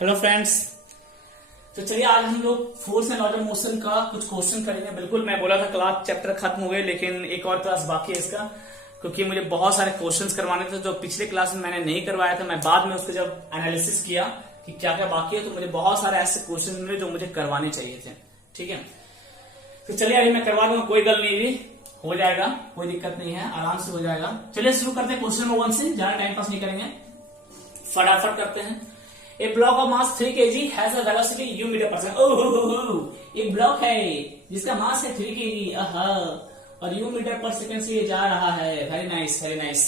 Hello friends. तो चलिए आज हम लोग force and laws of motion का कुछ क्वेश्चन करेंगे। बिल्कुल मैं बोला था क्लास चैप्टर खत्म हो गए, लेकिन एक और क्लास बाकी है इसका, क्योंकि मुझे बहुत सारे क्वेश्चंस करवाने थे जो पिछले क्लास में मैंने नहीं करवाया था। मैं बाद में उसको जब एनालिसिस किया कि क्या क्या बाकी है, तो मुझे बहुत सारे ऐसे क्वेश्चन मिले जो मुझे करवाने चाहिए थे। ठीक है, तो चलिए अभी मैं करवा दूंगा, कोई गल नहीं, भी हो जाएगा, कोई दिक्कत नहीं है, आराम से हो जाएगा। चलिए शुरू करते हैं क्वेश्चन नंबर 1 से, ज्यादा टाइम पास नहीं करेंगे, फटाफट करते हैं। A block of mass 3 kg has a velocity u meter per second। ओह, एक ब्लॉक है जिसका मास है 3 kg, और u मीटर पर सेकंड से ये जा रहा है। Very nice, very nice.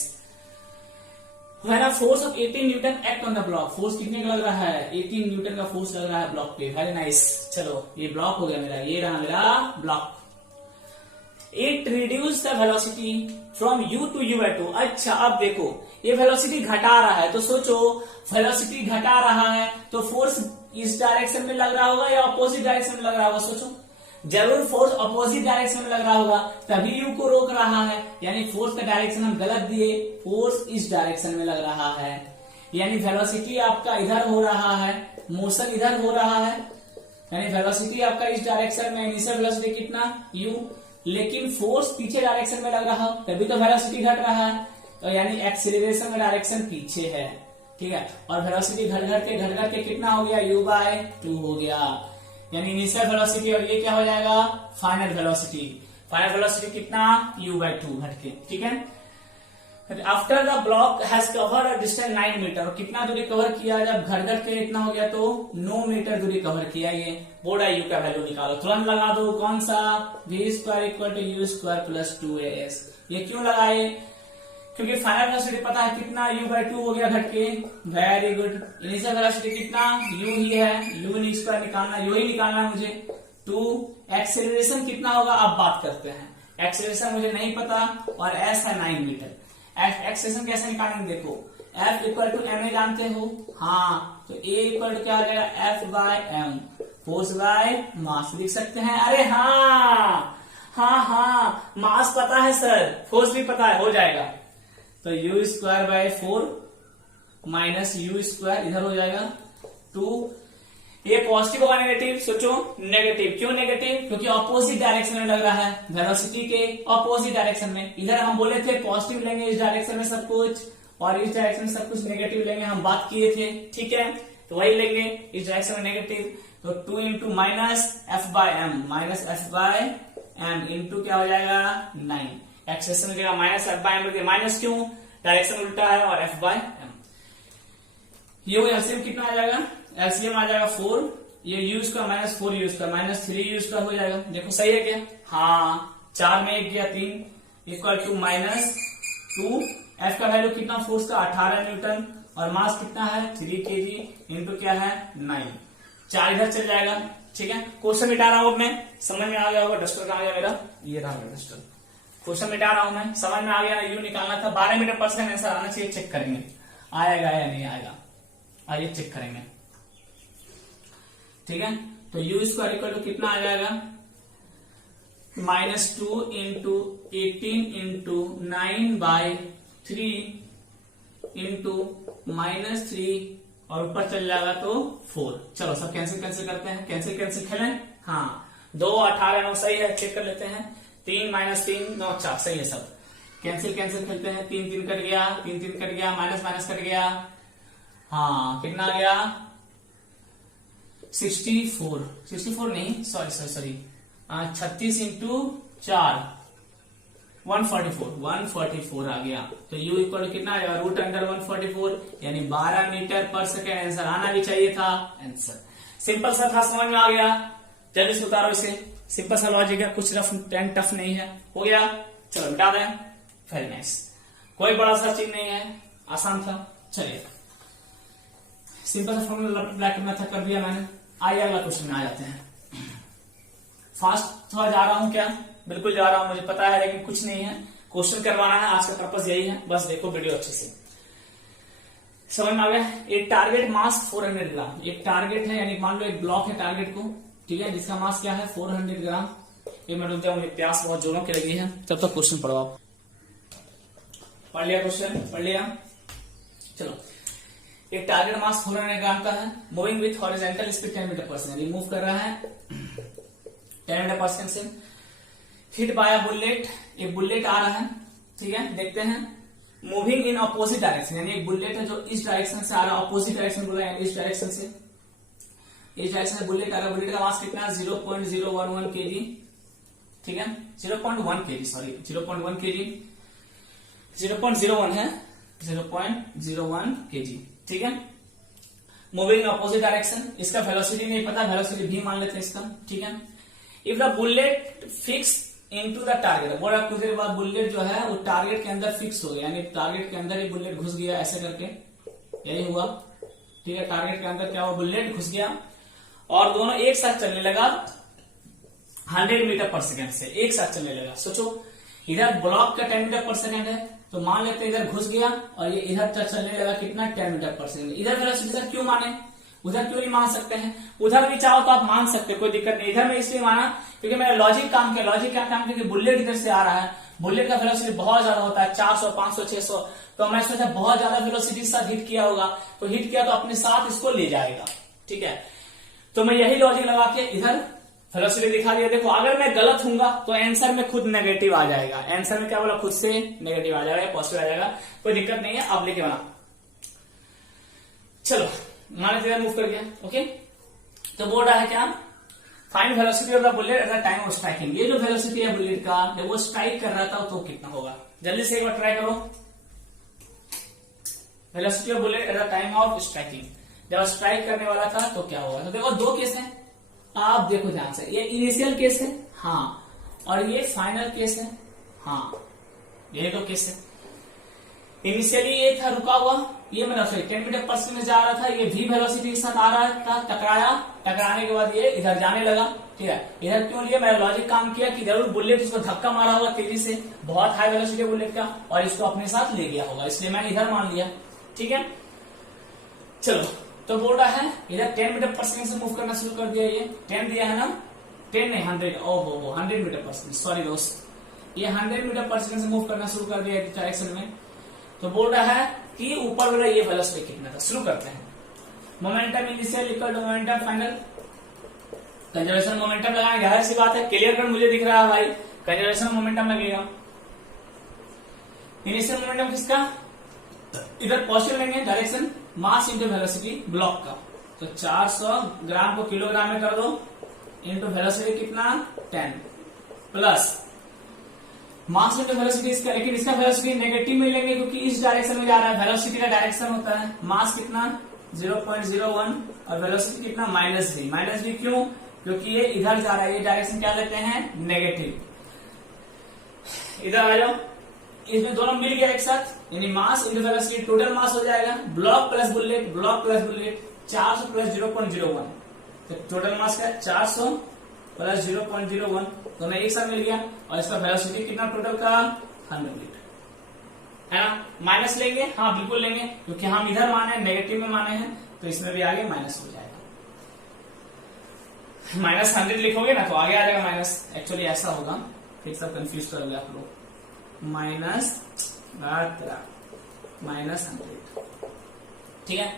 When a force of 18 Newton act on the block, force कितने का लग रहा है? 18 न्यूटन का फोर्स लग रहा है ब्लॉक पे। Very nice. चलो ये ब्लॉक हो गया मेरा, ये रहा मेरा block. It reduce the velocity from u to u/2। अच्छा अब देखो, ये वेलोसिटी घटा रहा है, तो सोचो वेलोसिटी घटा रहा है तो फोर्स इस डायरेक्शन में लग रहा होगा या अपोजिट डायरेक्शन में लग रहा होगा? सोचो, जरूर फोर्स अपोजिट डायरेक्शन में लग रहा होगा, तभी यू को रोक रहा है। यानी फोर्स का डायरेक्शन हम गलत दिए, फोर्स इस डायरेक्शन में लग रहा है, यानी वेलोसिटी आपका इधर हो रहा है, मोशन इधर हो रहा है, यानी वेलोसिटी आपका इस डायरेक्शन में, इनिशियल वेलोसिटी कितना u, लेकिन फोर्स पीछे डायरेक्शन में लग रहा हो, तभी तो वेलोसिटी घट रहा है। तो यानी एक्सीलरेशन का डायरेक्शन पीछे है। ठीक है, और वेलोसिटी घट घट के कितना हो गया? u/2 हो गया, यानी इनिशियल वेलोसिटी, और ये क्या हो जाएगा? Final velocity. फाइनल वेलोसिटी कितना? u/2 घट के। ठीक है, after the block has covered a distance 9 metre, कितना दूरी कवर किया? जब घट के इतना हो गया तो 9 मीटर दूरी कवर किया। ये बोर्ड है, यू का वैल्यू निकालो, तुरंत लगा दो। कौन सा? v² = u² + 2as। ये क्यों लगाए? क्योंकि फाइनल वेलोसिटी पता है कितना, u/2 हो गया घट के। Very good. इनिशियल वेलोसिटी कितना? u ही है, u² निकालना, u ही निकालना मुझे। 2 एक्सेलरेशन कितना होगा? अब बात करते हैं। एक्सेलरेशन मुझे नहीं पता, और s है 9 मीटर। एक्सेलरेशन कैसे निकालेंगे? देखो, F = ma जानते हो? हाँ, तो A = क्या हो जाएगा? F/m, फोर्स बाय मास लिख सकते हैं। अरे हाँ, मास पता है सर, फोर्स भी पता है, हो जाएगा। तो u²/4 माइनस u² इधर हो जाएगा 2। ये पॉजिटिव होगा नेगेटिव? सोचो, नेगेटिव। क्यों नेगेटिव? क्योंकि ऑपोजिट डायरेक्शन में लग रहा है, वेलोसिटी के ऑपोजिट डायरेक्शन में। इधर हम बोले थे पॉजिटिव लेंगे इस डायरेक्शन में सब कुछ, और इस डायरेक्शन में सब कुछ नेगेटिव लेंगे, हम बात किए थे। ठीक है, तो वही लेंगे इस डायरेक्शन में नेगेटिव। तो 2 × -f/m इंटू क्या हो जाएगा? 9। एक्सेशन में जगह -f/m, माइनस क्यों? डायरेक्शन उल्टा है, और f/m। ये एलसीएम कितना आ जाएगा? एलसीएम आ जाएगा 4, ये u² - 4u² -3u² हो जाएगा। देखो सही है क्या? हाँ, 4 में 1 गया 3, = -2। f का वैल्यू कितना फोर्स का? 18 न्यूटन, और मास कितना है? 3 kg इंटू क्या है? 9। 4 इधर चल जाएगा। ठीक है, क्वेश्चन मिटा रहा हूं मैं, समझ में आ गया होगा। डस्टर कहां गया मेरा? ये रहा मेरा डस्टर। क्वेश्चन मिटा रहा हूं मैं, समझ में आ गया ना? यू निकालना था। 12 मीटर पर सेकंड आंसर आना चाहिए, चेक करेंगे आएगा या नहीं आएगा, आइए चेक करेंगे। ठीक है, तो u² = कितना आ जाएगा? -2 × 18 × 9/3 × -3, और ऊपर चल जाएगा तो 4। चलो सब कैंसिल करते हैं, कैंसिल खेलें। हाँ, 2 18 9 सही है, चेक कर लेते हैं। 3 - 3 9 4 सही है सब। कैंसिल खेलते हैं। 3 3 कट गया, 3 3 कट गया, माइनस कट गया। हाँ, कितना आ गया? 64 नहीं, सॉरी 36 × 4 144 आ गया। तो u = कितना आएगा? √144, यानी 12 मीटर पर सेकेंड। आंसर आना भी चाहिए था। आंसर सिंपल सा था, समझ में आ गया। जल्दी से उतारो इसे, सिंपल सा लॉजिक है, कुछ टफ नहीं है। हो गया, चलो मिटा दें। वेरी नाइस, कोई बड़ा सा चीज नहीं है, आसान था। चलिए, सिंपल सा फॉर्मूला ब्लैक मेथड कर दिया मैंने। आइए अगला क्वेश्चन में आ जाते हैं। फास्ट थोड़ा जा रहा हूं क्या? बिल्कुल जा रहा हूं, मुझे पता है, लेकिन कुछ नहीं है, क्वेश्चन करवाना है, आज का पर्पस यही है। बस देखो वीडियो अच्छे से, समझ में आ गया। एक टारगेट मास 400 ग्राम, एक टारगेट है, यानी मान लो एक ब्लॉक है टारगेट को, ठीक है, जिसका मास क्या है? 400 ग्राम। एक मिनट रुक जाओ, मुझे प्यास बहुत जोरों की लगी है, तब तक क्वेश्चन पढ़ो आप। पढ़ लिया क्वेश्चन? पढ़ लिया। चलो, एक टारगेट मास 400 ग्राम का है, moving with horizontal speed 10 metre per second, remove कर रहा है 10 मीटर पर सेकंड से। हिट बाय अ बुलेट, एक बुलेट आ रहा है, ठीक है, देखते हैं। मूविंग इन अपोजिट डायरेक्शन, यानी एक बुलेट है जो इस डायरेक्शन से आ रहा है, अपोजिट डायरेक्शन बोला है, इस डायरेक्शन से, इस डायरेक्शन से बुलेट आ रहा है। बुलेट का मास कितना है 0.011 kg, ठीक है, 0.1 kg, सॉरी 0.1 kg, 0.01 है, 0.01 kg, ठीक है। मूविंग अपोजिट डायरेक्शन, इसका वेलोसिटी नहीं पता, वेलोसिटी भी मान लेते हैं इसका, ठीक है। If the bullet fix into the target, बोला कुछ देर बाद बुलेट जो है वो टारगेट के अंदर फिक्स हो गया, यानी टारगेट के अंदर ही बुलेट घुस गया, ऐसे करके यही हुआ, ठीक है। टारगेट के अंदर क्या हुआ, बुलेट घुस गया और दोनों एक साथ चलने लगा 100 मीटर पर सेकेंड से, एक साथ चलने लगा। सोचो इधर ब्लॉक का 10 मीटर पर सेकेंड है, तो मान लेते इधर घुस गया और ये इधर चलने लगा कितना 10 मीटर पर सेकेंड। इधर वेलोसिटी सर क्यों माने, उधर क्यों नहीं मान सकते हैं, उधर भी चाहो तो आप मान सकते हो, कोई दिक्कत नहीं। इधर में इसलिए माना क्योंकि मेरा लॉजिक काम किया, लॉजिक क्या काम किया कि बुलेट इधर से आ रहा है, बुलेट का वेलोसिटी बहुत ज्यादा होता है 400 500 600, तो मैं सोचा बहुत ज्यादा वेलोसिटी के साथ हिट किया होगा, तो हिट किया तो अपने साथ इसको ले जाएगा, ठीक है। तो मैं यही लॉजिक लगा के इधर वेलोसिटी दिखा दिया। देखो अगर मैं गलत हूंगा तो आंसर में खुद नेगेटिव आ जाएगा, आंसर में क्या बोला, खुद से नेगेटिव आ जाएगा, पॉजिटिव आ जाएगा, कोई दिक्कत नहीं है, आप लेके बना। चलो मान लीजिए मूव कर गया, ओके। तो बोल रहा है क्या, find velocity of the bullet at the time of striking. ये जो वेलोसिटी है बुलेट का जब वो स्ट्राइक कर रहा था तो कितना होगा, जल्दी से एक बार ट्राई करो। Velocity of bullet at the time of striking, जब स्ट्राइक करने वाला था तो क्या होगा। तो देखो दो केस है, आप देखो ध्यान से, ये इनिशियल केस है, हाँ, और ये फाइनल केस है, हाँ, ये दो केस है। इनिशियली ये था रुका हुआ, ये मतलब सॉरी 10 मीटर पर सेकंड में जा रहा था, ये भी वेलोसिटी के साथ आ रहा था, टकराया, टकराने के बाद ये इधर जाने लगा, ठीक है। इधर क्यों लिया, मैंने लॉजिक काम किया कि जरूर बुलेट इसको धक्का मारा होगा तेजी से, बहुत हाई वेलोसिटी बुलेट का, और इसको अपने साथ ले गया होगा, इसलिए मैंने इधर मान लिया, ठीक है। चलो तो बोल रहा है इधर 10 मीटर पर सेकंड से मूव करना शुरू कर दिया, ये 10 दिया है ना, 10 नहीं 100, ओहो 100 मीटर पर सेकंड, सॉरी दोस्त, ये 100 मीटर पर सेकंड से मूव करना शुरू कर दिया इस डायरेक्शन में। तो बोल रहा है कि ऊपर वाला ये वेलोसिटी कितना था, शुरू करते हैं। Momentum initial equal to momentum final, conservation momentum लगाएंगे, जाहिर सी बात है, क्लियर कट मुझे दिख रहा है भाई, कंजर्वेशन मोमेंटम लगेगा। इनिशियल मोमेंटम किसका, इधर पॉजिटिव लेंगे direction, mass into velocity block का, तो 400 ग्राम को किलोग्राम में कर दो, इंटू वेलोसिटी कितना 10, प्लस मास इंटू वेलोसिटी इसका, लेकिन इसका वेलोसिटी नेगेटिव में लेंगे क्योंकि इस डायरेक्शन में जा रहा है, वेलोसिटी का डायरेक्शन होता है, मास कितना 0.01 और वेलोसिटी कितना -v, -v क्यों, क्योंकि ये इधर जा रहा है, ये डायरेक्शन क्या लेते हैं नेगेटिव। इधर आ जाओ, इसमें दोनों मिल गया एक साथ, यानी mass into velocity, total mass हो जाएगा block plus bullet, block plus bullet 400 plus 0.01, तो टोटल मास का 400 प्लस 0.01, दोनों एक साथ मिल गया, और इसका वेलोसिटी कितना टोटल का 100 मीटर है ना। माइनस लेंगे, हाँ बिल्कुल लेंगे, क्योंकि हम इधर माने नेगेटिव में माने हैं, तो इसमें भी आगे माइनस हो जाएगा, -100 लिखोगे ना तो आगे आ जाएगा माइनस, एक्चुअली ऐसा होगा, फिर सब कंफ्यूज करोगे आप लोग, -100, ठीक है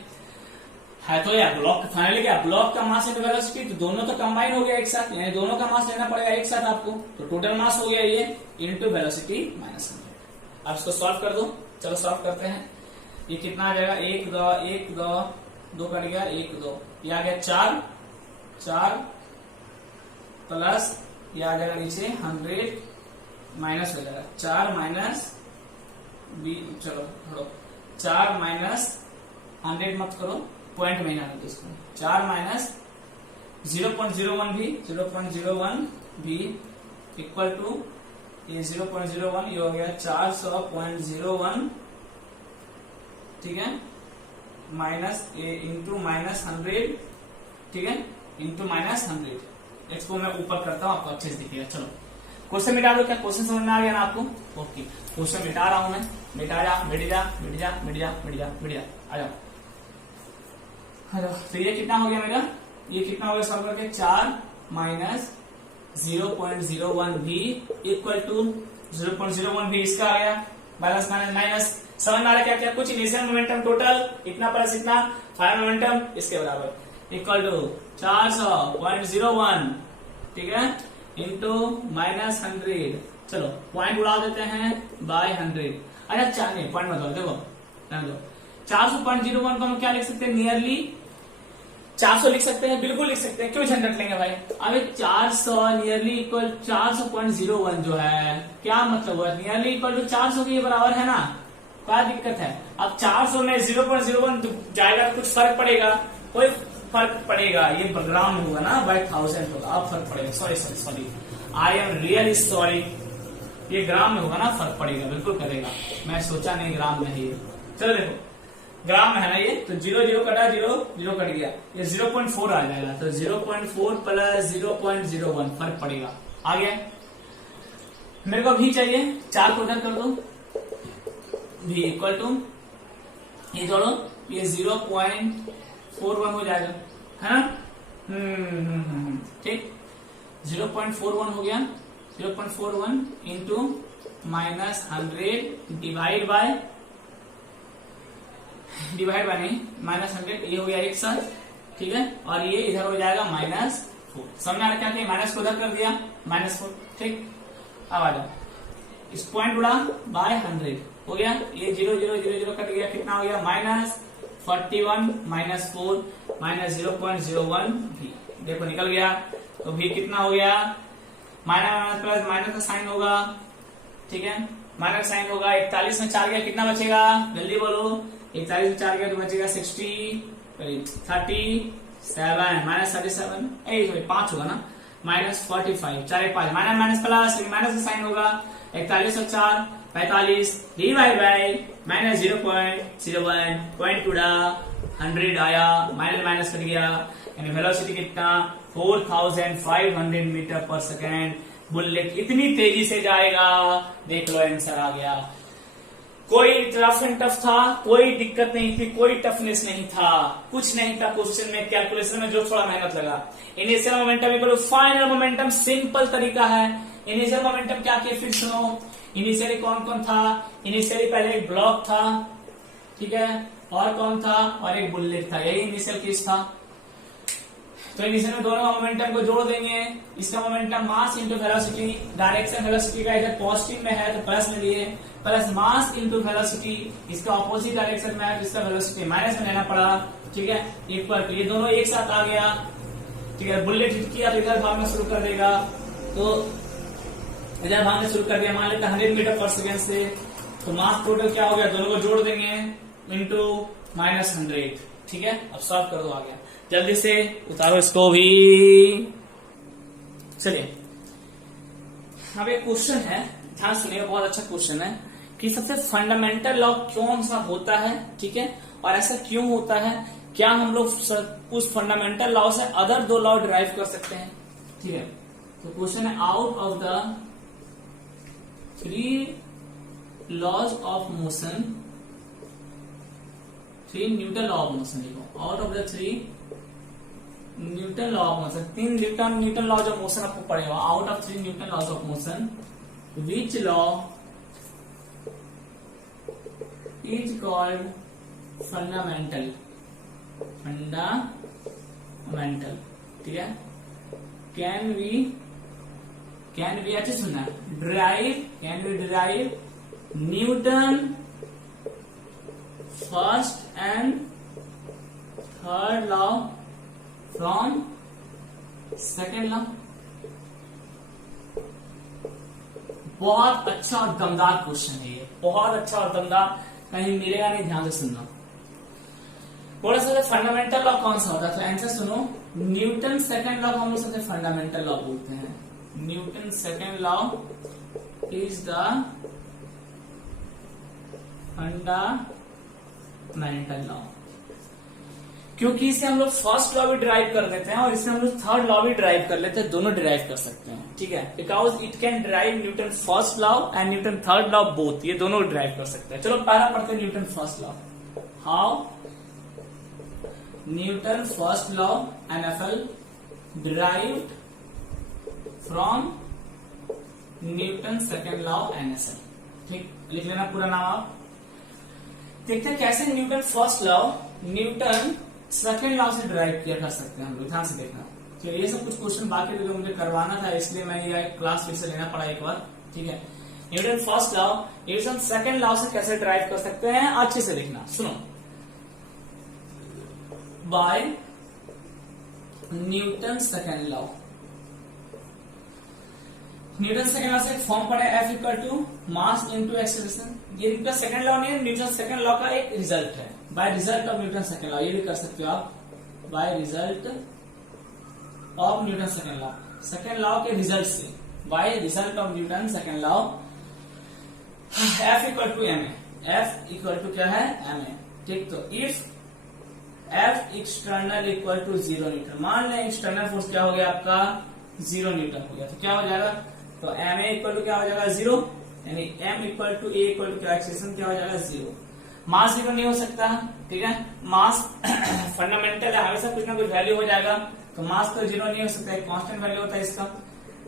तो यार ब्लॉक फाइनली क्या, ब्लॉक का मास इंटू वेलोसिटी, तो दोनों तो कंबाइन हो गया एक साथ, यानी दोनों का मास लेना पड़ेगा एक साथ आपको, तो टोटल मास हो गया ये इंटू वेलोसिटी -100। अब इसको सॉल्व कर दो, चलो सॉल्व करते हैं। ये कितना आ जाएगा, 1 2 कट गया, 1 2, ये आ गया 4 प्लस ये आ जाएगा नीचे 100 माइनस हो जाएगा 4 माइनस चलो थोड़ा 4 माइनस 100 मत करो, पॉइंट में आने दो इसको, 4 माइनस 0.01 भी इक्वल टू ये 0.01, ये हो गया 400.01, ठीक है, माइनस ये इंटू -100, ठीक है, इंटू -100। इसको मैं ऊपर करता हूं, आपको अच्छे से दिखेगा। चलो क्वेश्चन मिटा दो, क्या क्वेश्चन समझ में आ गया ना आपको, ओके। क्वेश्चन मिटा रहा हूं मैं, मिट जा, आ जाओ। हेलो, तो ये कितना हो गया मेरा, ये कितना हो गया सॉल्व करके, 4 माइनस 0.01 भी इक्वल टू 0.01 भी इसका आ गया, माइनस माइनस माइनस, समझ में आ रहा है क्या क्या? कुछ इनिशियल मोमेंटम टोटल इतना प्लस इतना, फाइनल मोमेंटम इसके बराबर इक्वल टू 400.01, ठीक है, इंटू -100। चलो पॉइंट उड़ा देते हैं बाय 100। अच्छा चाहिए पॉइंट बताओ, देखो 400.01 को हम क्या लिख सकते हैं? नियरली 400 लिख सकते हैं, बिल्कुल लिख सकते हैं, क्यों झंझट लेंगे भाई? अभी 400 नियरली इक्वल 400.01 जो है क्या मतलब हुआ? नियरली इक्वल टू 400 के बराबर है ना, क्या दिक्कत है? अब 400 में 0.01 जाएगा तो कुछ फर्क पड़ेगा? कोई फर्क पड़ेगा? ये ग्राम होगा ना, बाय 1000 होगा, अब फर्क पड़ेगा। Sorry, I am really sorry, ये ग्राम में होगा ना, फर्क पड़ेगा, बिल्कुल करेगा। मैं सोचा नहीं ग्राम में है ये। चलो देखो ग्राम में है ना ये, तो 0 कटा 0 कट गया, ये 0.4 आ जाएगा, तो 0.4 प्लस 0.01 फर्क पड़ेगा। आ गया? मेरे को भी चाहिए, 4 को उधर कर दो, भी इक्वल टू ये जोड़ो, ये 0.41 हो जाएगा, है ना? ठीक, 0.41 हो गया, 0.41 इंटू -100 डिवाइड बाय नहीं -100, ये हो गया एक साथ, ठीक है, और ये इधर हो जाएगा -4। समझ आ रहा क्या? माइनस को उधर कर दिया, -4, ठीक। अब आ जाओ, इस पॉइंट उड़ा बाय 100 हो गया, ये 0 कट गया, कितना हो गया? -41 -4 -0.01 भी, देखो निकल गया, तो भी कितना हो गया? माइनस प्लस माइनस का साइन होगा, ठीक है, माइनस साइन होगा। 41 में 4 गया, कितना बचेगा? जल्दी बोलो, 41 में 4 गया तो बचेगा 37 -37 5 होगा ना, -45 4 5 माइनस प्लस माइनस का साइन होगा। 41 और 4 45 डिवाइड बाय -0.01 पॉइंट उड़ा 100 आया, माइनस कट गया, यानी वेलोसिटी कितना? 4500 मीटर पर सेकेंड। बुलेट इतनी तेजी से जाएगा, देख लो आंसर आ गया। कोई रफ एंड टफ था, कोई दिक्कत नहीं थी, कोई टफनेस नहीं था, कुछ नहीं था क्वेश्चन में, कैलकुलेशन में जो थोड़ा मेहनत लगा। Initial momentum equal to final momentum, simple तरीका है। इनिशियल मोमेंटम क्या किया फिर सुनो। इनिशियली कौन कौन था? इनिशियली पहले एक ब्लॉक था, ठीक है, और कौन था? और एक बुलेट था, यही इनिशियल केस था। तो इनिशियल में दोनों मोमेंटम को जोड़ देंगे। इसका momentum mass into velocity, direction velocity का इधर पॉजिटिव में है तो प्लस में लिए, प्लस मास इंटू वेलोसिटी, इसका ऑपोजिट डायरेक्शन में है तो इसका वेलोसिटी माइनस में लेना पड़ा, ठीक है, इक्वल टू ये दोनों एक साथ आ गया, ठीक है। बुलेट हिट किया तो इधर भागना शुरू कर देगा, तो इधर भागना शुरू कर दिया, मान लेते 100 मीटर पर सेकेंड से, तो मास टोटल क्या हो गया? दोनों को जोड़ देंगे इंटू -100, ठीक है। अब सॉल्व कर दो, आ गया, जल्दी से उतारो इसको भी। चलिए अब एक क्वेश्चन है, ध्यान सुनिए, बहुत अच्छा क्वेश्चन है कि सबसे फंडामेंटल लॉ कौन सा होता है, ठीक है, और ऐसा क्यों होता है? क्या हम लोग उस फंडामेंटल लॉ से अदर 2 लॉ डिराइव कर सकते हैं, ठीक है। तो क्वेश्चन है, out of the 3 laws of motion, 3 Newton law of motion, देखो out of the 3 Newton law of motion, 3 Newton laws of motion आपको पढ़ेगा। Out of 3 Newton laws of motion, which law is called fundamental, ठीक है। Can we अच्छे सुनना, can we derive Newton first and third law from second law? बहुत अच्छा और दमदार क्वेश्चन है ये, बहुत अच्छा और दमदार, कहीं मिलेगा नहीं, ध्यान से सुनना। थोड़ा सा फंडामेंटल लॉ कौन सा होता है? तो आंसर सुनो, न्यूटन सेकेंड लॉ हम लोग सबसे फंडामेंटल लॉ बोलते हैं। Newton second law is the fundamental law, क्योंकि इसे हम लोग फर्स्ट लॉ भी डिराइव कर देते हैं और इससे हम लोग थर्ड लॉ भी डिराइव कर लेते हैं, दोनों डिराइव कर सकते हैं, ठीक है। Because it can derive Newton first law and Newton third law both, ये दोनों डिराइव कर सकते हैं। चलो पहला पढ़ते हैं Newton first law. How Newton first law NFL derived from Newton second law NSL, ठीक, लिख लेना पूरा नाम आप। देखते हैं कैसे Newton first law Newton second law से डिराइव किया कर सकते हैं हम लोग। ध्यान से देखना। चलिए ये सब कुछ क्वेश्चन बाकी थे जो मुझे करवाना था, इसलिए मैं ये क्लास फिर से लेना पड़ा एक बार। ठीक है, Newton first law Newton second law से कैसे डिराइव कर सकते हैं, अच्छे से देखना। सुनो, by Newton second law, Newton second law से एक फॉर्म पड़ा है F equal to mass into acceleration. ये न्यूटन सेकंड लॉ नहीं है, न्यूटन सेकंड लॉ का एक रिजल्ट है। By result of Newton second law, ये भी कर सकते हो आप, by result of Newton second law, second law के रिजल्ट से, by result of Newton second law F equal to M A, F equal to क्या है एम ए। ठीक, तो if F external equal to 0 newton, मान लें external force क्या हो गया आपका 0 न्यूटन हो गया, तो क्या हो जाएगा, तो एम ए इक्वल टू क्या हो जाएगा 0, यानी M equal to A equal to क्या एक्सेलरेशन क्या हो जाएगा 0। मास 0 नहीं हो सकता, ठीक है, मास फंडामेंटल है, हमेशा कुछ ना कुछ वैल्यू हो जाएगा, तो मास तो 0 नहीं हो सकता, एक कांस्टेंट वैल्यू होता है इसका।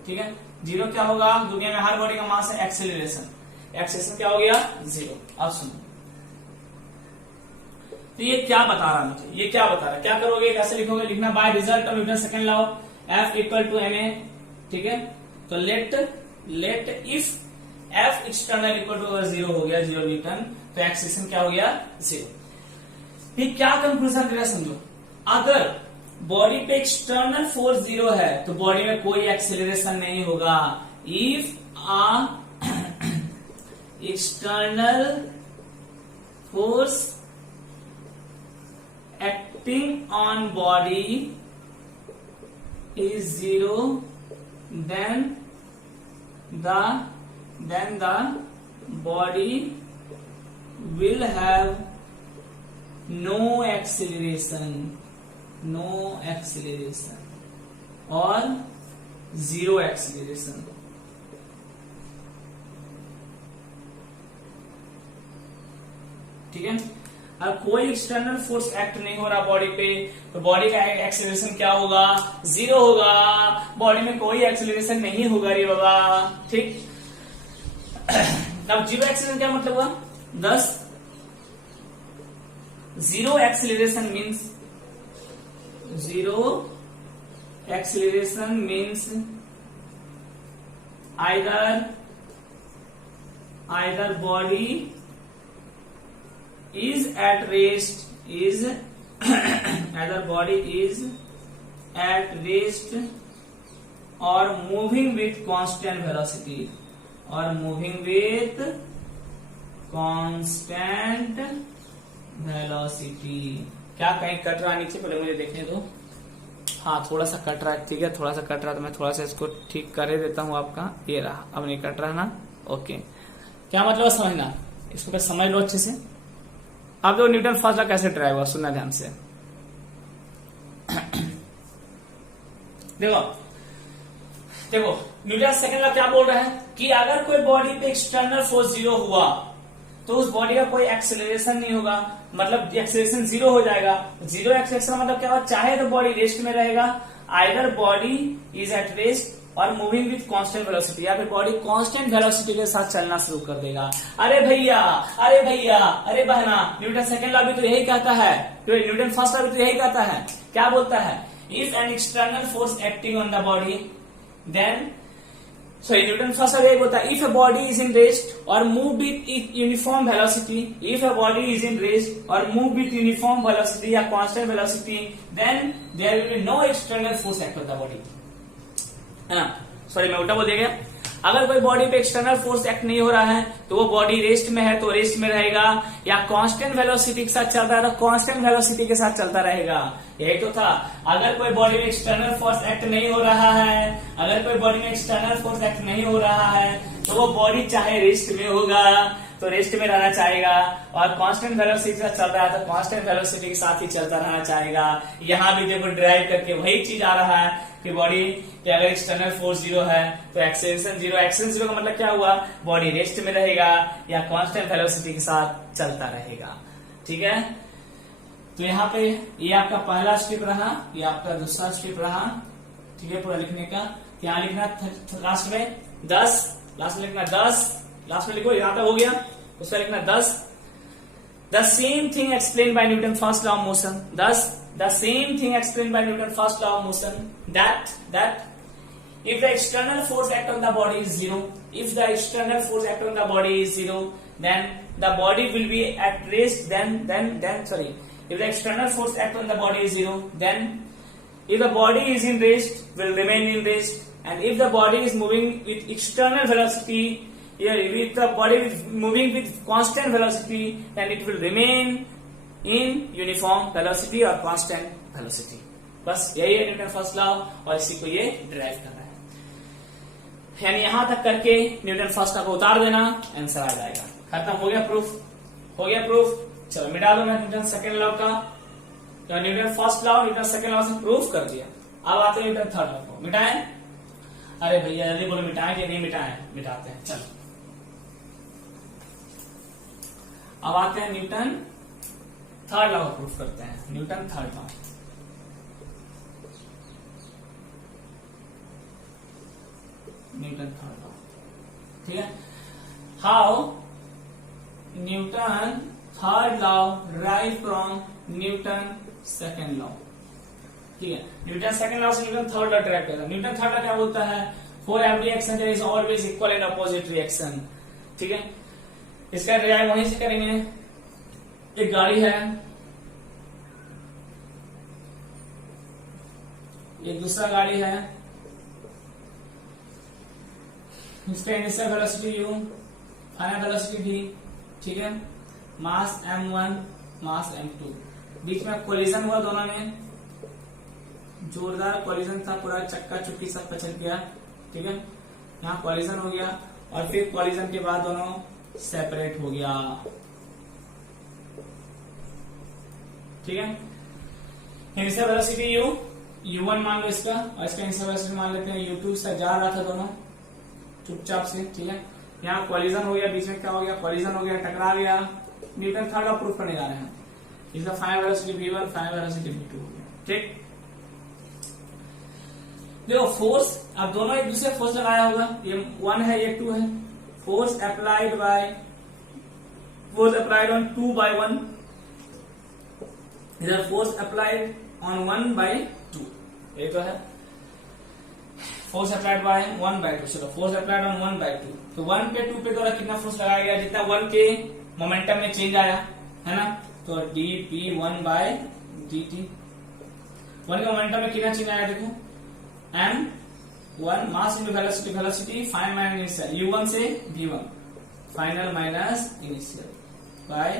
ठीक है, 0 क्या होगा, दुनिया में हर बॉडी का मास है एक्सेलरेशन, एक्सेलरेशन क्या हो गया 0। अब सुनो, तो ये क्या बता रहा है मुझे, ये क्या बता रहा है, क्या करोगे, कैसे लिखोगे, लिखना by result of Newton second law F equal to M A. ठीक है, तो let if F external equal to अगर 0 हो गया 0 न्यूटन, तो एक्सेलरेशन क्या हो गया 0। ये क्या कंक्लूजन करें समझो, अगर बॉडी पे एक्सटर्नल फोर्स 0 है तो बॉडी में कोई एक्सेलरेशन नहीं होगा। If a external force acting on body is 0, then the body will have no acceleration or 0 acceleration। ठीक है, अब कोई एक्सटर्नल फोर्स एक्ट नहीं हो रहा बॉडी पे, तो बॉडी का एक्सेलरेशन क्या होगा 0 होगा, बॉडी में कोई एक्सेलरेशन नहीं होगा रे बाबा। ठीक, अब 0 एक्सेलरेशन क्या मतलब हुआ, 10 0 acceleration means either body is at rest either body is at rest or moving with constant velocity क्या कहीं कट रहा नीचे, पहले मुझे देखने दो। हाँ, थोड़ा सा कट रहा है, ठीक है, थोड़ा सा कट रहा है, तो मैं थोड़ा सा इसको ठीक कर देता हूँ आपका। ये रहा, अब नहीं कट रहा ना। ओके, क्या मतलब समझना, इसको क्या समझ लो अच्छे से। अब तो न्यूटन फर्स्ट लॉ कैसे ड्राइव हुआ, सुनना ध्यान से। देखो न्यूटन सेकंड लॉ क्या बोल रहा है कि अगर कोई बॉडी पे एक्सटर्नल फोर्स 0 हुआ तो उस बॉडी का कोई एक्सेलरेशन नहीं होगा, मतलब एक्सेलरेशन 0 हो जाएगा। 0 एक्सेलरेशन मतलब क्या होगा, चाहे तो बॉडी रेस्ट में रहेगा, either body is at rest और मूविंग विथ कांस्टेंट वेलोसिटी, या फिर बॉडी कांस्टेंट वेलोसिटी के साथ चलना शुरू कर देगा। अरे भैया, अरे बहना, न्यूटन सेकंड लॉ भी तो यही कहता है, न्यूटन फर्स्ट लॉ भी तो यही कहता है। क्या बोलता है, if an external force acting on the body then, Newton first law यही बोलता है, if a body is in rest और move with uniform velocity, if a body is in rest और मूव विथ यूनिफॉर्म वेलोसिटी या constant velocity, then there will be no external force act on the body, है ना। Sorry, मैं उल्टा बोल दिया। अगर कोई बॉडी पे एक्सटर्नल फोर्स एक्ट नहीं हो रहा है तो वो बॉडी रेस्ट में है तो रेस्ट में रहेगा, या कांस्टेंट वेलोसिटी के साथ चल रहा है तो कांस्टेंट वेलोसिटी के साथ चलता रहेगा। यही तो था, अगर कोई बॉडी में एक्सटर्नल फोर्स एक्ट नहीं हो रहा है, अगर कोई बॉडी में एक्सटर्नल फोर्स एक्ट नहीं हो रहा है तो वो बॉडी चाहे रेस्ट में होगा तो रेस्ट में रहना चाहेगा, और कांस्टेंट वेलोसिटी के साथ चल रहा है तो कांस्टेंट वेलोसिटी के साथ ही चलता रहना चाहेगा। यहाँ भी देखो ड्राइव करके वही चीज आ रहा है कि बॉडी पे अगर एक्सटर्नल फोर्स 0 है तो एक्सेलरेशन 0, एक्सेलरेशन 0 का मतलब क्या हुआ, बॉडी रेस्ट में रहेगा या कांस्टेंट वेलोसिटी के साथ चलता रहेगा। ठीक है, तो यहाँ पे ये आपका पहला स्टेप रहा, ये आपका दूसरा स्टेप रहा। ठीक है, पूरा लिखने का, यहाँ लिखना लास्ट में 10, लास्ट में लिखना 10, लास्ट में लिखो, यहाँ पे हो गया, उसका लिखना 10, The same thing explained by Newton's first law of motion. Thus, the same thing explained by Newton's first law of motion, that if the external force act on the body is zero, if the external force act on the body is zero, then the body will be at rest. If the external force act on the body is zero, then if the body is in rest, will remain in rest, and if the body is moving with external velocity, if the body is moving with constant velocity, then it will remain in uniform velocity or constant velocity. बस यही है Newton first law और इसी को ये drive कर रहा है। यानी यहां तक करके न्यूटन फर्स्ट लॉ को उतार देना, आंसर आ जाएगा। खत्म हो गया प्रूफ, हो गया प्रूफ। चलो मिटा दो मैं न्यूटन सेकेंड लॉ का, तो Newton first law Newton second law से प्रूफ कर दिया। अब आते हैं न्यूटन थर्ड लॉ को। मिटाएं? अरे भैया जल्दी बोलो, मिटाएं कि नहीं मिटाएं? मिटाते हैं। चलो अब आते हैं न्यूटन थर्ड लॉ को प्रूफ करते हैं। Newton third law, Newton third law, ठीक है। How Newton third law rise from Newton second law, ठीक है। न्यूटन सेकेंड लॉ से न्यूटन थर्ड लॉ ट्रैक करता है। न्यूटन थर्ड लॉ क्या बोलता है? For every action there is always equal and opposite reaction, ठीक है। इसका ड्राइव वहीं से करेंगे। एक गाड़ी है, एक दूसरा गाड़ी है, इसका initial velocity u, final velocity v, ठीक है। मास m1, मास m2, बीच में कोलिजन हुआ दोनों में, जोरदार कोलिजन था, पूरा चक्का चुक्की सब पछल गया, ठीक है। यहाँ कोलिजन हो गया और फिर कोलिजन के बाद दोनों सेपरेट हो गया, ठीक है। इनिशियल वेलोसिटी u1 मान लो इसका, और इसका इनिशियल वेलोसिटी मान लेते हैं u2 से जा रहा था दोनों चुपचाप से, ठीक है। यहाँ कोलिजन हो गया, बीच में क्या हो गया? कोलिजन हो गया, टकरा गया। न्यूटन थर्ड लॉ प्रूफ करने जा रहे हैं। इसका final velocity v1, final velocity v2 हो गया, ठीक। देखो फोर्स, अब दोनों एक दूसरे फोर्स लगाया होगा, ये 1 है ये 2 है। फोर्स अप्लाइड ऑन 2 by 1, इधर फोर्स अप्लाइड ऑन 1 by 2, ये तो है। फोर्स अप्लाइड बाय 1 by 2, चलो फोर्स अप्लाइड ऑन 1 by 2, तो 1 पे 2 पे द्वारा कितना फोर्स लगाया गया? जितना 1 के मोमेंटम में चेंज आया है ना, तो dp1 by dt। 1 के मोमेंटम में कितना चेंज आया देखो, m1 mass into velocity, velocity final minus initial, u1 से v1, final minus initial bye,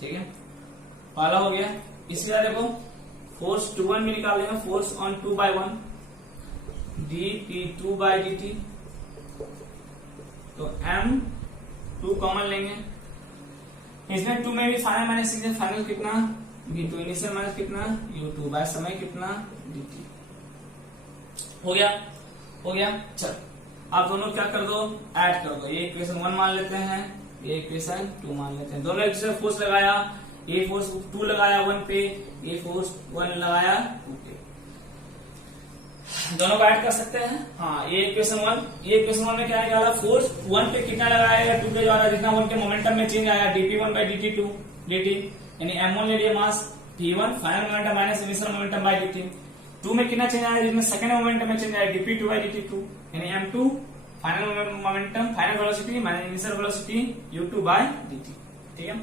ठीक है। पहला हो गया। इसके बाद देखो फोर्स 2 में निकाल लेंगे, force on 2 by 1 dp2 by dt, तो m2 कॉमन लेंगे। इसमें 2 में भी फाइनल माइनस इनिशियल, फाइनल कितना v2, इनिशियल माइनस कितना u2 बाय समय कितना dt। हो गया, हो गया। चल आप दोनों क्या कर दो, ऐड कर दो। ये इक्वेशन 1 मान लेते हैं, ये इक्वेशन 2 मान लेते हैं। दोनों एक दूसरे फोर्स लगाया, ये फोर्स 2 लगाया 1 पे, ये फोर्स 1 लगाया 2 पे, दोनों को ऐड कर सकते हैं। हाँ, ये इक्वेशन 1 में क्या है? फोर्स 1 पे कितना लगाया, 2 पे द्वारा जितना 1 के मोमेंटम में चेंज आया, dp1 by dt, यानी m1 ले लिया mass, v1 final momentum minus initial momentum by dt। 2 में कितना चेंज आया? जिसमें सेकंड मोमेंटम में चेंज आया, dp2 by dt2, यानी m2 final momentum, final velocity minus initial velocity u2 by dt, ठीक है।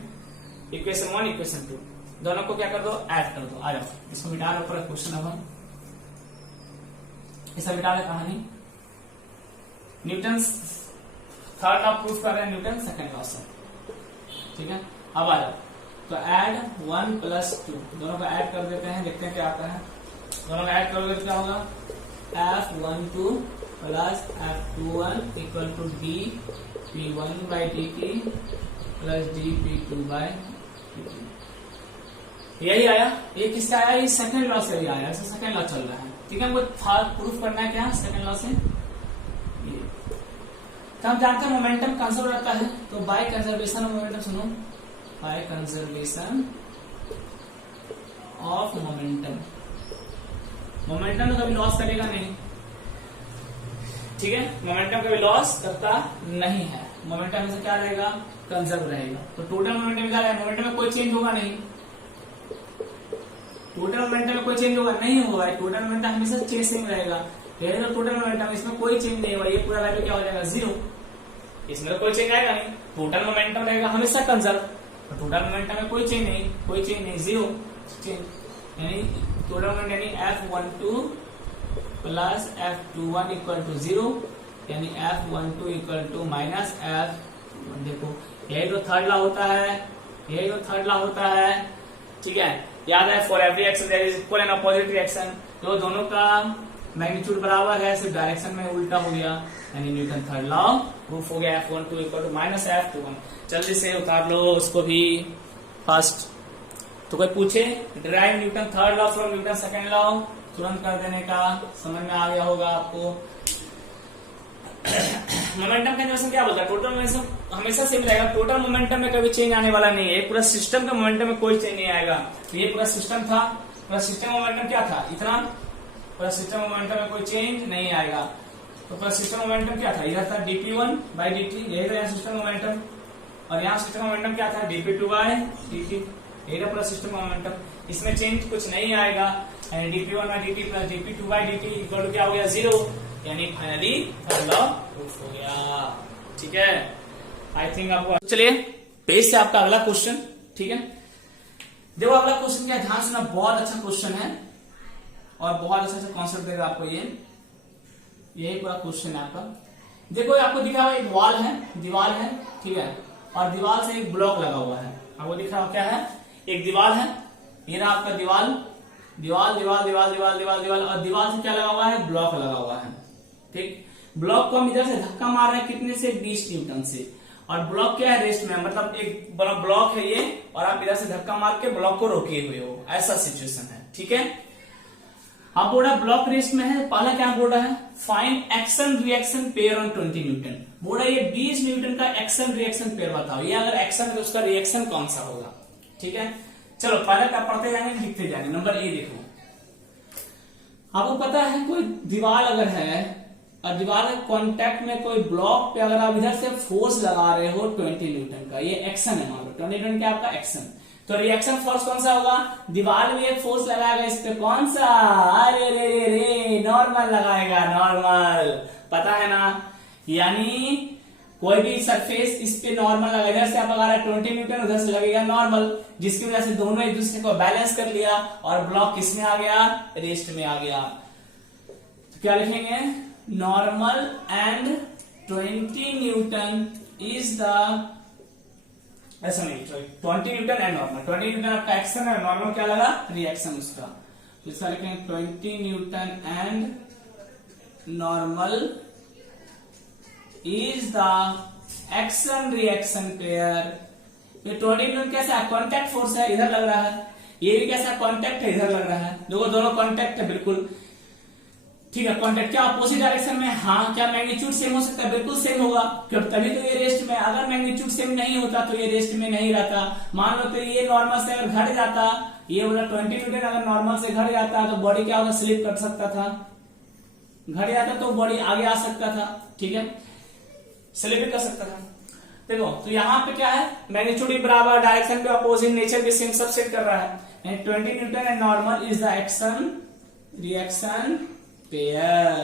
इक्वेशन 1 इक्वेशन 2 दोनों को क्या कर दो, ऐड कर दो। आ जाओ, इसको मिटा लो, पूरा क्वेश्चन अब हम इसे मिटा दे कहानी। न्यूटन थर्ड लॉ प्रूफ कर रहे हैं न्यूटन सेकंड लॉ से, ठीक है। अब आ जाओ, तो ऐड 1 plus 2, दोनों को ऐड कर देते हैं, देखते हैं क्या आता है। दोनों को ऐड करोगे तो क्या होगा? f12 plus f21 equal to dp1 by dt plus dp2 by dt। यही आया। ये किससे आया? ये सेकंड लॉ से ही आया, ऐसा सेकंड लॉ चल रहा है, ठीक है। हमको थर्ड प्रूफ करना है क्या सेकंड लॉ से? ये तो हम जानते हैं मोमेंटम कंजर्व रहता है, तो बाय कंजर्वेशन ऑफ मोमेंटम, सुनो, by conservation of momentum, momentum तो कभी लॉस करेगा नहीं, ठीक है। मोमेंटम कभी लॉस करता नहीं है, मोमेंटम हमेशा क्या रहेगा, कंजर्व रहेगा। तो टोटल मोमेंटम क्या रहेगा, मोमेंटम में कोई चेंज होगा नहीं, टोटल मोमेंटम में कोई चेंज होगा नहीं होगा, टोटल मोमेंटम हमेशा चेंज नहीं रहेगा। तो टोटल मोमेंटम इसमें कोई चेंज नहीं होगा, ये पूरा वैल्यू क्या हो जाएगा, 0, इसमें तो कोई चेंज आएगा नहीं। टोटल मोमेंटम रहेगा हमेशा कंजर्व, तो टोटल मोमेंटम में कोई चेंज नहीं, कोई चेंज नहीं, 0 चेंज, यानी टोटल मोमेंटम यानी F12 plus F21 equal to 0, यानी F12 equal to minus F, देखो यही तो थर्ड लॉ होता है, यही तो थर्ड लॉ होता है, ठीक है। याद है, for every action there is equal and opposite reaction, तो दोनों का मैग्नीट्यूड बराबर है, सिर्फ डायरेक्शन में उल्टा हो गया, यानी न्यूटन थर्ड लॉ प्रूफ हो गया। F12 equal to minus F21। जल्दी से उतार लो उसको भी फास्ट। तो कोई पूछे derive Newton third law from Newton second law, तुरंत कर देने का, समझ में आ गया होगा आपको। मोमेंटम कंजर्वेशन क्या बोलता है, टोटल मोमेंटम हमेशा सेम रहेगा, टोटल मोमेंटम में कभी चेंज आने वाला नहीं है, पूरा सिस्टम का मोमेंटम में कोई चेंज नहीं आएगा। तो ये पूरा सिस्टम था, पूरा सिस्टम मोमेंटम क्या था, इतना, पूरा सिस्टम मोमेंटम में कोई चेंज नहीं आएगा। तो पूरा सिस्टम मोमेंटम क्या था, इधर था dp1/dt, यही था यहाँ सिस्टम मोमेंटम, और यहाँ सिस्टम मोमेंटम क्या था, dp2/dt, यही था पूरा सिस्टम मोमेंटम, इसमें चेंज कुछ नहीं आएगा। यानी dp1/dt plus dp2/dt equal to क्या हो गया, 0, यानी फाइनली थर्ड लॉ प्रूफ हो गया, ठीक है। आई थिंक आपको, चलिए पेज से आपका अगला क्वेश्चन, ठीक है। देखो अगला क्वेश्चन क्या, ध्यान सुना, बहुत अच्छा क्वेश्चन है और बहुत अच्छा कॉन्सेप्ट देगा आपको ये, यही पूरा क्वेश्चन है आपका। देखो आपको दिखा हुआ एक वॉल है, दीवार है, ठीक है, और दीवार से एक ब्लॉक लगा हुआ है, आपको दिख रहा हो क्या है, एक दीवार है, ये रहा आपका दीवार, दीवार दीवार दीवार दीवार दीवार दीवार, और दीवार से क्या लगा हुआ है, ब्लॉक लगा हुआ है, ठीक। ब्लॉक को हम इधर से धक्का मार रहे हैं, कितने से, 20 न्यूटन से, और ब्लॉक क्या है, रेस्ट में, मतलब एक बड़ा ब्लॉक है ये, और आप इधर से धक्का मार के ब्लॉक को रोके हुए हो, ऐसा सिचुएशन है, ठीक है। आप बोल रहा ब्लॉक रेस्ट में है, पहला क्या बोल रहा है, find action reaction pair on 20 Newton, बोल रहा है ये 20 न्यूटन का एक्शन रिएक्शन पेयर बताओ, ये अगर एक्शन है तो उसका रिएक्शन कौन सा होगा, ठीक है। चलो पहले क्या पढ़ते जाएंगे, लिखते जाएंगे। नंबर ए देखो, आपको पता है कोई दीवार अगर है और दीवार के कांटेक्ट में कोई ब्लॉक पे अगर आप इधर से फोर्स लगा रहे हो 20 न्यूटन का, ये एक्शन है, मान लो 20 न्यूटन क्या आपका एक्शन, तो रिएक्शन फोर्स कौन सा होगा, दीवार में एक फोर्स लगाएगा, इस पे कौन सा, अरे रे रे रे नॉर्मल लगाएगा, नॉर्मल, पता है ना, यानी कोई भी सरफेस इस पे नॉर्मल लगा, इधर से आप लगा रहे 20 न्यूटन, उधर से लगेगा नॉर्मल, जिसकी वजह से दोनों एक दूसरे को बैलेंस कर लिया और ब्लॉक किस में आ गया, रेस्ट में आ गया। तो क्या लिखेंगे, normal and 20 Newton is the, ऐसा नहीं, 20 न्यूटन एंड नॉर्मल, 20 न्यूटन आपका एक्शन है, नॉर्मल क्या लगा, रिएक्शन उसका, तो इसका लिखेंगे 20 Newton and normal is the action reaction pair. ये 20 न्यूटन कैसा है, कॉन्टैक्ट फोर्स है, इधर लग रहा है, ये भी कैसा कॉन्टैक्ट है, इधर लग रहा है, देखो दोनों कॉन्टैक्ट है बिल्कुल, ठीक है। कॉन्टैक्ट क्या अपोजिट डायरेक्शन में, हाँ, क्या मैग्नीट्यूड सेम हो सकता है, बिल्कुल सेम होगा, क्योंकि तभी तो ये रेस्ट में, अगर मैग्नीट्यूड सेम नहीं होता तो ये रेस्ट में नहीं रहता। मान लो तो ये नॉर्मल से अगर घट जाता, ये बोला 20 न्यूटन अगर नॉर्मल से घट जाता तो बॉडी क्या होता, स्लिप कर सकता था, घट जाता तो बॉडी आगे आ सकता था, ठीक है, स्लिप भी कर सकता था। देखो तो यहाँ पे क्या है, मैग्नीट्यूड भी बराबर, डायरेक्शन पे अपोजिट, नेचर भी सेम, सब सेट कर रहा है। 20 Newton and normal is the action reaction pair.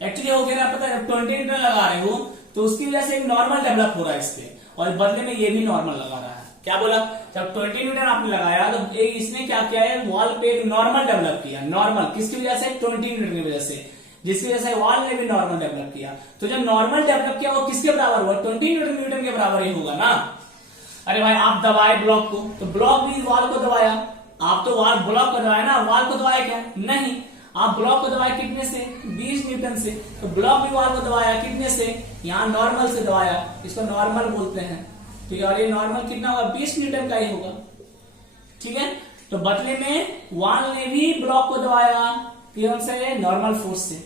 Actually हो गया पता है, 20 न्यूटन लगा रहे हो तो उसकी वजह से एक नॉर्मल डेवलप हो रहा है इस पे, और बदले में ये भी नॉर्मल लगा रहा है। क्या बोला, जब 20 न्यूटन आपने लगाया तो एक इसने क्या किया है, वॉल पे एक नॉर्मल डेवलप किया, नॉर्मल किसकी वजह से, 20 न्यूटन की वजह से, जिसकी वजह से वॉल ने भी नॉर्मल डेवलप किया। तो जब नॉर्मल डेवलप किया वो किसके बराबर हुआ, 20 न्यूटन के बराबर ही होगा ना। अरे भाई आप दबाए ब्लॉक को, तो ब्लॉक भी वॉल को दबाया, आप तो वॉल ब्लॉक को दबाया ना, वॉल को दबाया क्या, नहीं, आप ब्लॉक को दबाया कितने से, 20 न्यूटन से, तो ब्लॉक भी वॉल को दबाया कितने से, यहाँ नॉर्मल से दबाया, इसको नॉर्मल बोलते हैं, ठीक है। और ये नॉर्मल कितना होगा, 20 न्यूटन का ही होगा, ठीक है। तो बदले में वॉल ने भी ब्लॉक को दबाया, कौन से, नॉर्मल फोर्स से,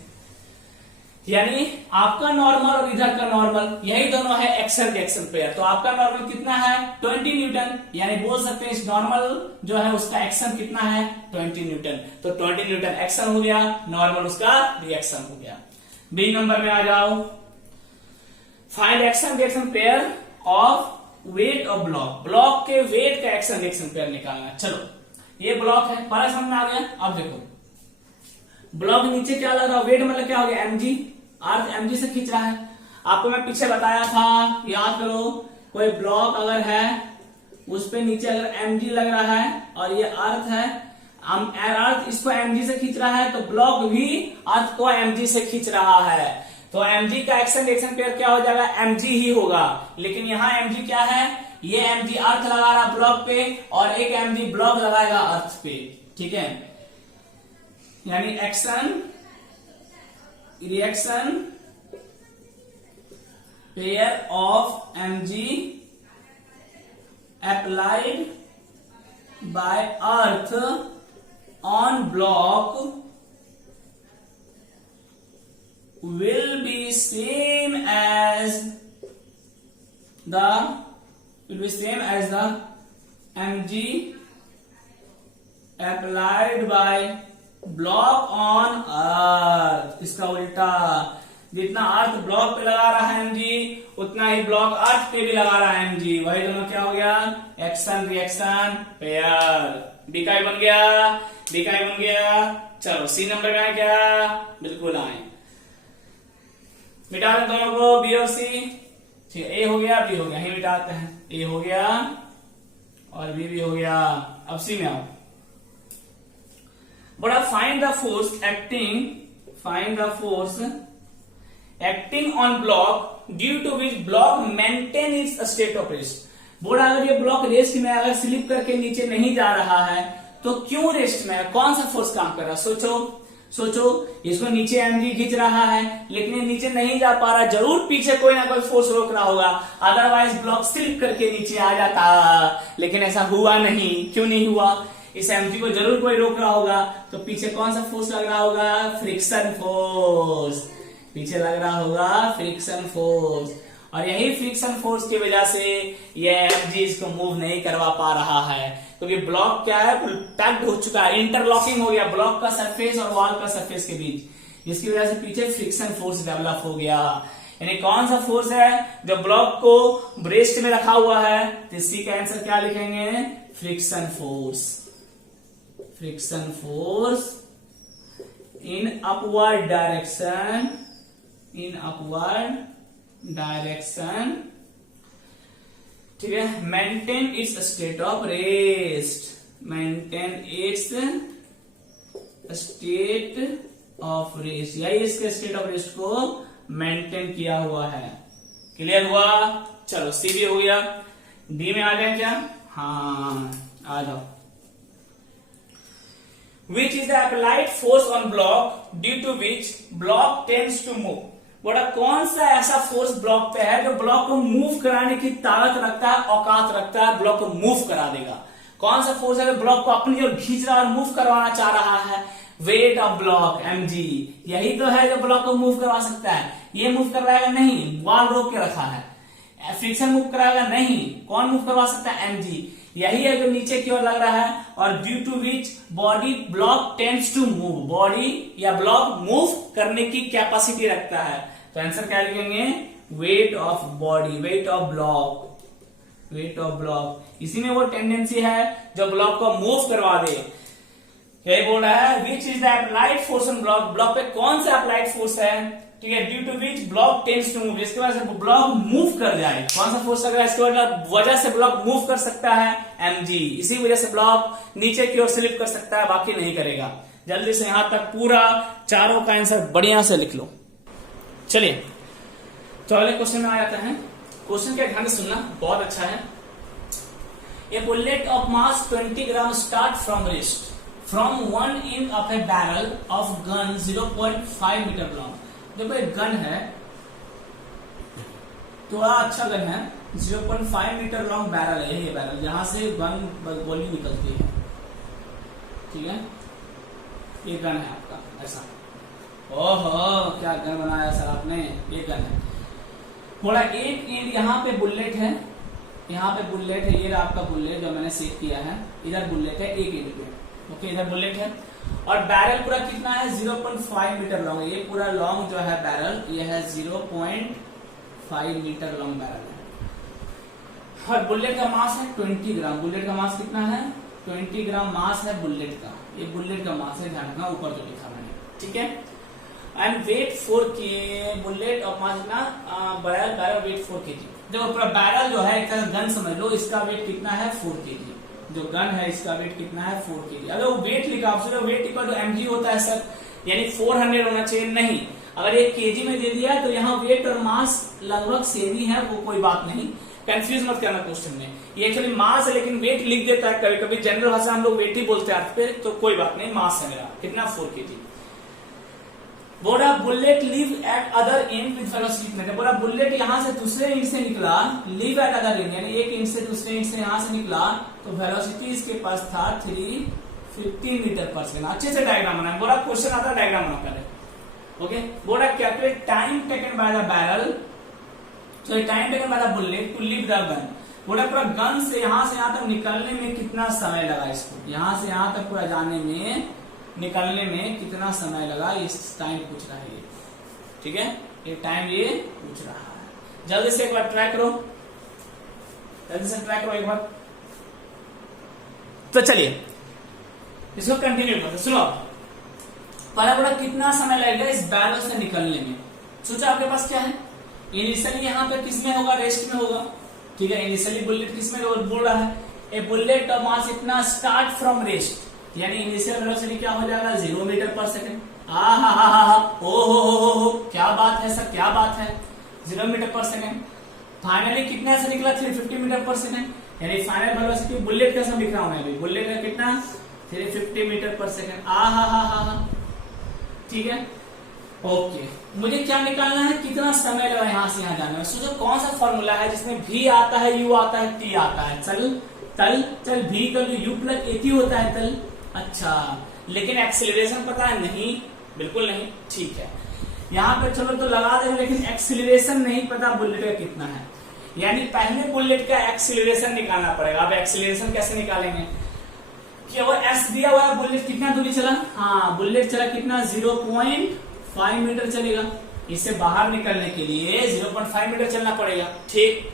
यानी आपका नॉर्मल और इधर का नॉर्मल, यही दोनों है एक्शन रिएक्शन पेयर। तो आपका नॉर्मल कितना है, 20 न्यूटन, यानी बोल सकते हैं इस नॉर्मल जो है उसका एक्शन कितना है, 20 न्यूटन। तो 20 न्यूटन एक्शन हो गया, नॉर्मल उसका रिएक्शन हो गया। बी नंबर में आ जाओ, find action reaction pair of weight of block, block के वेट का एक्शन रिएक्शन पेयर निकालना। चलो ये ब्लॉक है, पहले समझ में आ गया। अब देखो ब्लॉक नीचे क्या लग रहा है, वेट मतलब क्या हो गया mg, अर्थ mg से खींच रहा है। आपको मैं पीछे बताया था, याद करो, कोई ब्लॉक अगर है उस पे नीचे अगर mg लग रहा है और ये अर्थ है, अर्थ इसको mg से खींच रहा है, तो ब्लॉक भी अर्थ को mg से खींच रहा है, तो mg का एक्शन रिएक्शन पेयर क्या हो जाएगा, mg ही होगा। लेकिन यहाँ mg क्या है, ये mg अर्थ लगा रहा ब्लॉक पे और एक mg ब्लॉक लगाएगा अर्थ पे, ठीक है। यानी action reaction pair of mg applied by earth on block will be same as the mg applied by block on earth। इसका उल्टा, जितना अर्थ ब्लॉक पे लगा रहा है mg उतना ही ब्लॉक अर्थ पे भी लगा रहा है mg, वही दोनों क्या हो गया, एक्शन रिएक्शन पेयर। बी का बन गया, बी का बन गया। चलो सी नंबर में आए क्या, बिल्कुल आए, मिटा दें दोनों को, बी और सी, ठीक है। ए हो गया, बी हो गया, यही मिटाते हैं, ए हो गया और बी भी हो गया। अब सी में आओ, बड़ा find the force acting on block due to which block maintain its state of rest. बोला अगर ये ब्लॉक रेस्ट में, अगर स्लिप करके नीचे नहीं जा रहा है तो क्यों रेस्ट में है, कौन सा फोर्स काम कर रहा है, सोचो, इसको नीचे mg खींच रहा है लेकिन ये नीचे नहीं जा पा रहा, जरूर पीछे कोई ना कोई फोर्स रोक रहा होगा, अदरवाइज ब्लॉक स्लिप करके नीचे आ जाता। लेकिन ऐसा हुआ नहीं, क्यों नहीं हुआ, इस mg को जरूर कोई रोक रहा होगा, तो पीछे कौन सा फोर्स लग रहा होगा, फ्रिक्शन फोर्स, पीछे लग रहा होगा फ्रिक्शन फोर्स। और यही फ्रिक्शन फोर्स की वजह से ये mg इसको मूव नहीं करवा पा रहा है, क्योंकि ब्लॉक क्या है, पैक्ड हो चुका है, इंटरलॉकिंग हो गया ब्लॉक का सरफेस और वॉल का सरफेस के बीच, इसकी वजह से पीछे फ्रिक्शन फोर्स डेवलप हो गया। यानी कौन सा फोर्स है जो ब्लॉक को ब्रेस्ट में रखा हुआ है, तो इसी का आंसर क्या लिखेंगे, friction force. Friction force in upward direction, ठीक है। Maintain its state of rest, यही इसके स्टेट ऑफ रेस्ट को मेंटेन किया हुआ है। क्लियर हुआ, चलो सी भी हो गया। डी में आ जाए क्या, हाँ आ जाओ। Which is the applied force on block due to which block tends to move। बोला कौन सा ऐसा फोर्स ब्लॉक पे है जो ब्लॉक को मूव कराने की ताकत रखता है, औकात रखता है, ब्लॉक को मूव करा देगा। कौन सा फोर्स है जो ब्लॉक को अपनी ओर खींच रहा है और मूव करवाना चाह रहा है, वेट ऑफ ब्लॉक mg, यही तो है जो ब्लॉक को मूव करवा सकता है। ये मूव करवाएगा नहीं, वॉल रोक के रखा है। फ्रिक्शन मूव कराएगा नहीं, कौन मूव करवा सकता है, mg, यही है जो नीचे की ओर लग रहा है। और due to which body block tends to move, body या ब्लॉक मूव करने की कैपेसिटी रखता है। तो आंसर क्या लिखेंगे, weight of body, weight of block. इसी में वो टेंडेंसी है जो ब्लॉक को मूव करवा दे। क्या बोल रहा है, which is the applied force on block, block पे कौन सा अप्लाइड फोर्स है, ठीक है, due to which block tends to move, जिसकी वजह से ब्लॉक मूव कर जाए। कौन सा फोर्स लग रहा है, इसकी वजह से ब्लॉक मूव कर सकता है, mg, इसी वजह से ब्लॉक नीचे की ओर स्लिप कर सकता है, बाकी नहीं करेगा। जल्दी से यहां तक पूरा चारों का आंसर बढ़िया से लिख लो। चलिए तो अगले क्वेश्चन में आ जाते हैं। क्वेश्चन का ध्यान से सुनना, बहुत अच्छा है। A bullet of mass 20 gram start from rest from one end of a barrel of gun 0.5 metre long. देखो एक गन है, थोड़ा अच्छा गन है, 0.5 मीटर लॉन्ग बैरल है, ये बैरल जहां से गन गोली निकलती है, ठीक है, ये गन है आपका ऐसा। ओहो क्या गन बनाया सर आपने, ये गन है। थोड़ा एक एंड यहाँ पे बुलेट है, यहाँ पे बुलेट है, ये आपका बुलेट जो मैंने सेट किया है, इधर बुलेट है एक एंड पे, ओके, इधर बुलेट है। और बैरल पूरा कितना है, 0.5 मीटर लॉन्ग है, ये पूरा लॉन्ग जो है बैरल, ये है 0.5 5 मीटर लॉन्ग बैरल है। और बुलेट का मास है 20 ग्राम। बुलेट का मास कितना है? 20 ग्राम मास है बुलेट का। ये बुलेट का मास है, ध्यान रखना ऊपर जो लिखा मैंने, ठीक है। एंड वेट 4 के बुलेट और मास ना बैरल वेट 4 kg। देखो पूरा बैरल जो है एक तरह गन समझ लो, इसका वेट कितना है 4 kg। जो गन है इसका वेट कितना है 4 kg। अगर वो वेट लिखा आपसे वेट इक्वल टू mg होता है सर, यानी 400 होना चाहिए, नहीं। अगर ये केजी में दे दिया तो यहाँ वेट और मास लगभग सेम ही है, वो कोई बात नहीं, कंफ्यूज मत करना क्वेश्चन में। ये एक्चुअली मास है लेकिन वेट लिख देता है कभी कभी, जनरल भाषा हम लोग वेट ही बोलते हैं अर्थ पे, तो कोई बात नहीं, मास है मेरा कितना 4 kg। बोला bullet leave at other and with velocity. बोला बुलेट यहाँ से दूसरे एंड से निकला, लीव एट अदर एंड यानी एक एंड से दूसरे एंड से यहाँ से निकला, तो वेलोसिटी इसके पास था 350 मीटर पर सेकंड। अच्छे से डायग्राम बनाए, बोला क्वेश्चन आता है डायग्राम बना पहले, ओके। बोला calculate time taken by the barrel, तो time taken by the bullet to leave the gun. बोला पूरा गन से यहाँ तक निकलने में कितना समय लगा इसको, यहाँ से यहाँ तक पूरा जाने में, निकलने में कितना समय लगा, इस टाइम पूछ रहा है ये, ठीक है, ये टाइम ये पूछ रहा है। जल्दी से एक बार ट्राई करो, जल्दी से ट्राई करो एक बार। तो चलिए इसको कंटिन्यू करते, सुनो। पहला बोला कितना समय लगेगा इस बैरल से निकलने में। सोचो आपके पास क्या है, इनिशियली यहाँ पे किसमें होगा, रेस्ट में होगा, ठीक है। इनिशियली बुलेट किसमें बोल रहा है, ए बुलेट का मास इतना स्टार्ट फ्रॉम रेस्ट, यानी इनिशियल वेलोसिटी क्या हो जाएगा 0 मीटर पर सेकंड। ओ क्या बात है सर, क्या बात है, 0 मीटर पर सेकंड। फाइनली कितने से निकला 350 मीटर पर सेकंड, यानी फाइनल वेलोसिटी बुलेट का सब लिख रहा हूं मैं अभी, बुलेट का कितना 350 मीटर पर सेकंड। ठीक है, ओके। मुझे क्या निकालना है, कितना समय लगा यहाँ से यहाँ जाने में। सोचो कौन सा फॉर्मूला है जिसमें v आता है, u आता है, t आता है। चल v का u प्लस at होता है तल। अच्छा, लेकिन एक्सीलरेशन पता है? नहीं, बिल्कुल नहीं, ठीक है। यहाँ पे चलो तो लगा दे, लेकिन एक्सीलरेशन नहीं पता बुलेट का कितना है, यानी पहले बुलेट का एक्सीलरेशन निकालना पड़ेगा। अब एक्सीलरेशन कैसे निकालेंगे, क्या वो s दिया हुआ है, बुलेट कितना दूरी चला, हाँ बुलेट चला कितना 0.5 मीटर चलेगा। इससे बाहर निकलने के लिए 0.5 मीटर चलना पड़ेगा, ठीक।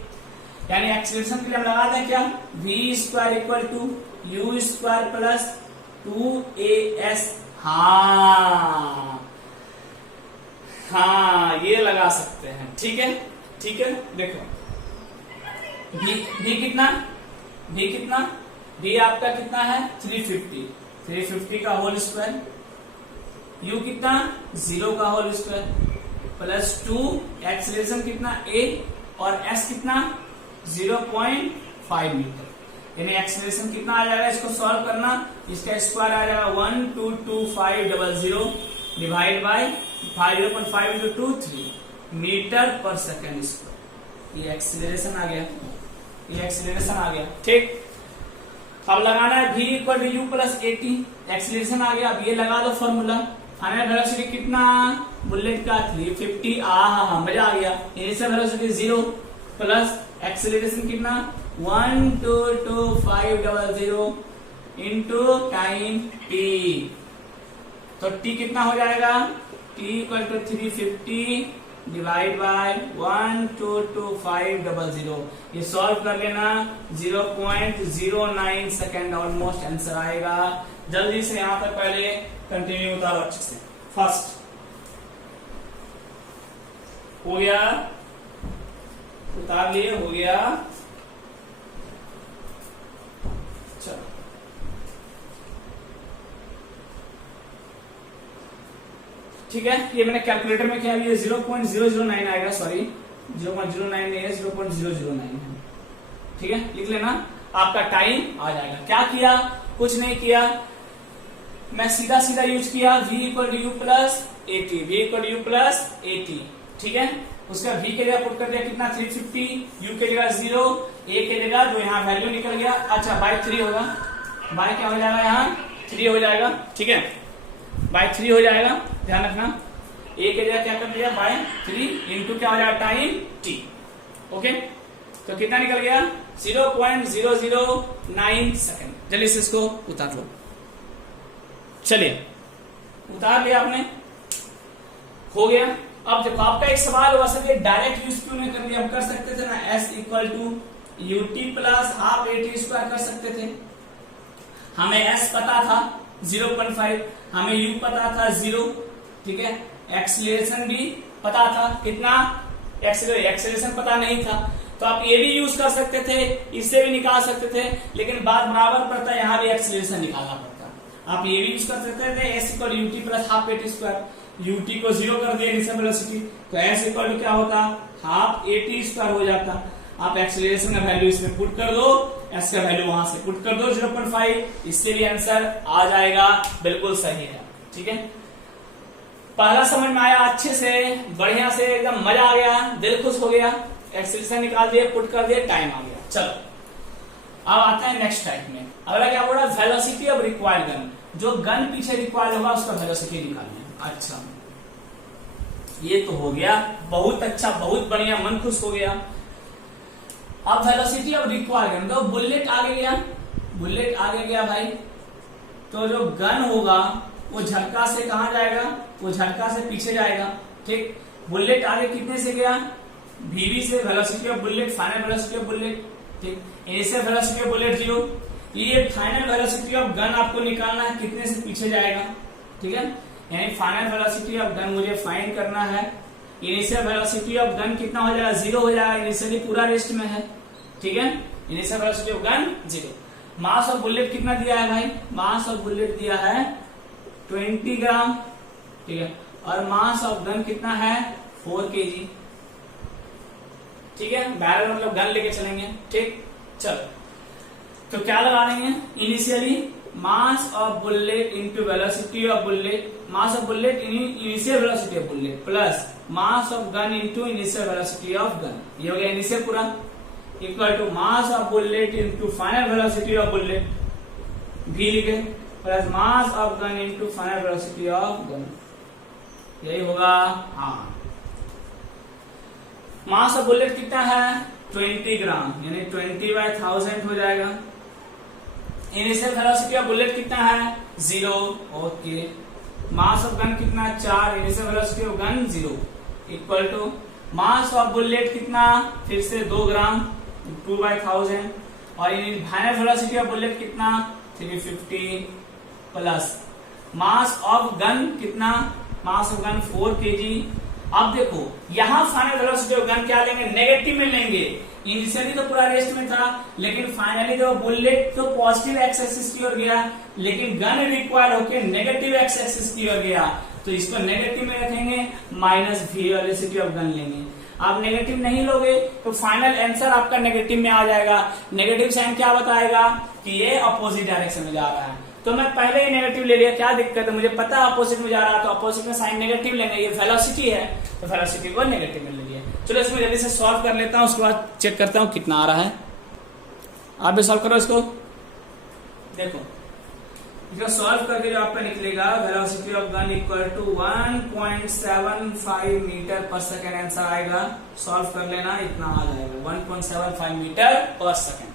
यानी एक्सीलरेशन के लिए हम लगा दें क्या, v square equal to u square plus 2as। हाँ ये लगा सकते हैं, ठीक है, ठीक है। देखो v कितना, v आपका कितना है 350 का होल स्क्वायर, u कितना 0 का होल स्क्वायर प्लस 2, एक्सीलरेशन कितना a और s कितना 0.5 मीटर, यानी एक्सीलरेशन कितना आ जाएगा, इसको सॉल्व करना, इसका स्क्वायर आ जाएगा 12250 divide by 0.5 into 2 3 metre per second square. ये एक्सीलरेशन आ गया, ये एक्सीलरेशन आ गया, ठीक। अब लगाना है v equal to u plus at, acceleration आ गया। अब ये लगा दो फॉर्मूला, फाइनल वेलोसिटी कितना बुलेट का 350, मजा आ गया। इनिशियल वेलोसिटी 0 प्लस एक्सीलरेशन कितना 12250 इंटू टाइम t, तो t कितना हो जाएगा, t equal to 350 divide by 12250। ये सॉल्व कर लेना, 0.09 सेकेंड ऑलमोस्ट आंसर आएगा। जल्दी से यहां पर पहले कंटिन्यू उतारो अच्छे से। फर्स्ट हो गया, उतार लिए, हो गया, चलो ठीक है। ये मैंने कैलकुलेटर में किया, ये 0.009 आएगा, सॉरी 0.09 नहीं है, 0.009 है, ठीक है, लिख लेना। आपका टाइम आ जाएगा। क्या किया, कुछ नहीं किया, मैं सीधा यूज किया v equal to U plus AT, v equal to U plus AT, ठीक है। उसका v के जगह पुट कर दिया कितना 350, u के जगह 0, a के जगह जो यहाँ वैल्यू निकल गया, अच्छा बाय 3 होगा, बाय क्या हो जाएगा, यहाँ 3 हो जाएगा, ठीक है, बाय 3 हो जाएगा, ध्यान रखना। a के जगह क्या कर दिया बाय 3 इंटू क्या हो जाएगा टाइम t, ओके। तो कितना निकल गया 0.009 सेकेंड। जल्दी से इसको उतार लो, चलिए उतार लिया आपने, हो गया। अब देखो आपका एक सवाल होगा सर, ये डायरेक्ट यूज क्यों नहीं कर दिया? हम कर सकते थे ना, s equal to UT plus half AT square कर सकते थे। हमें s पता था 0.5, हमें u पता था 0, ठीक है, एक्सीलरेशन भी पता था कितना, एक्सीलरेशन पता नहीं था, तो आप ये भी यूज कर सकते थे, इससे भी निकाल सकते थे, लेकिन बात बराबर पड़ता, यहाँ भी एक्सीलरेशन निकालना पड़ता। आप ये भी यूज कर सकते थे s equal UT plus half AT square, UT को 0 कर दिया इनिशियल वेलोसिटी, तो s इक्वल टू क्या होता, हाफ एटी स्क्वायर हो जाता। आप एक्सीलरेशन का वैल्यू इसमें पुट कर दो, s का वैल्यू वहां से पुट कर दो 0.5, इससे भी आंसर आ जाएगा, बिल्कुल सही है। ठीक है, पहला समझ में आया अच्छे से, बढ़िया से, एकदम मजा आ गया, दिल खुश हो गया, एक्सीलरेशन निकाल दिए, पुट कर दिए, टाइम आ गया। चलो अब आते हैं नेक्स्ट टाइप में। अगला क्या बोला, वेलोसिटी ऑफ रिक्वायर्ड गन, जो गन पीछे रिक्वायर्ड होगा उसका वेलोसिटी निकालना है। अच्छा ये तो हो गया, बहुत अच्छा, बहुत बढ़िया, मन खुश हो गया। अब वेलोसिटी ऑफ रिक्वायर्ड गन, तो बुलेट आगे गया, बुलेट आगे गया भाई, तो जो गन होगा वो झटका से कहां जाएगा, वो झटका से पीछे जाएगा। ठीक, बुलेट आगे कितने से गया, वीवी से, velocity of bullet, final velocity of bullet. ठीक, इनिशियल वेलोसिटी ऑफ बुलेट 0, ये फाइनल वेलोसिटी ऑफ गन आपको निकालना है, कितने से पीछे जाएगा। ठीक है, यानी फाइनल वेलोसिटी ऑफ गन मुझे फाइंड करना है। इनिशियल वेलोसिटी ऑफ गन कितना हो जाएगा, 0 हो जाएगा, इनिशियली पूरा रेस्ट में है। ठीक है, initial velocity of gun 0। Mass of bullet कितना दिया है भाई, मास ऑफ बुलेट दिया है 20 ग्राम। ठीक है, और मास ऑफ गन कितना है 4 kg। ठीक है, बैरल मतलब गन लेके चलेंगे। ठीक, चलो तो क्या लगा देंगे, initially mass of bullet into velocity of bullet, mass of bullet initial velocity of bullet plus mass of gun into initial velocity of gun, ये हो गया इनिशियल पूरा, equal to mass of bullet into final velocity of bullet, भी लिखे, plus mass of gun into final velocity of gun, यही होगा। हाँ, मास of bullet कितना है 20 ग्राम, यानी 20/1000 हो जाएगा। इनिशियल वेलोसिटी ऑफ बुलेट कितना है 0, ओके। मास ऑफ गन कितना 4, initial velocity of gun 0, equal to mass of bullet कितना, फिर से 2 ग्राम 2/1000, और फाइनल वेलोसिटी ऑफ बुलेट कितना 350, प्लस मास ऑफ गन कितना, मास ऑफ गन 4 kg। अब देखो यहां फाइनल वेलोसिटी ऑफ गन क्या लेंगे, नेगेटिव में लेंगे। इनिशियली तो पूरा रेस्ट में था, लेकिन फाइनली जो बुलेट तो पॉजिटिव एक्स एक्सिस की ओर गया, लेकिन गन रिक्वायर्ड होकर नेगेटिव एक्स एक्सिस की ओर गया, तो इसको नेगेटिव में रखेंगे, minus V velocity of gun लेंगे। आप नेगेटिव नहीं लोगे तो फाइनल आंसर आपका नेगेटिव में आ जाएगा। नेगेटिव साइन क्या बताएगा कि ये अपोजिट डायरेक्शन में जा रहा है, तो मैं पहले ही नेगेटिव ले लिया, क्या दिक्कत है, मुझे पता है अपोजिट में जा रहा है, तो अपोजिट में साइन नेगेटिव लेंगे, ये वेलोसिटी है तो वेलोसिटी को नेगेटिव में ले लिया। चलो इसमें जल्दी से सॉल्व कर लेता हूं, उसके बाद चेक करता हूं कितना आ रहा है। आप भी सॉल्व करो इसको, देखो इसको सॉल्व करके जो आपका निकलेगा, velocity of gun equal to 1.75 metre per second answer आएगा। सॉल्व कर लेना, इतना आ जाएगा 1.75 मीटर पर सेकेंड।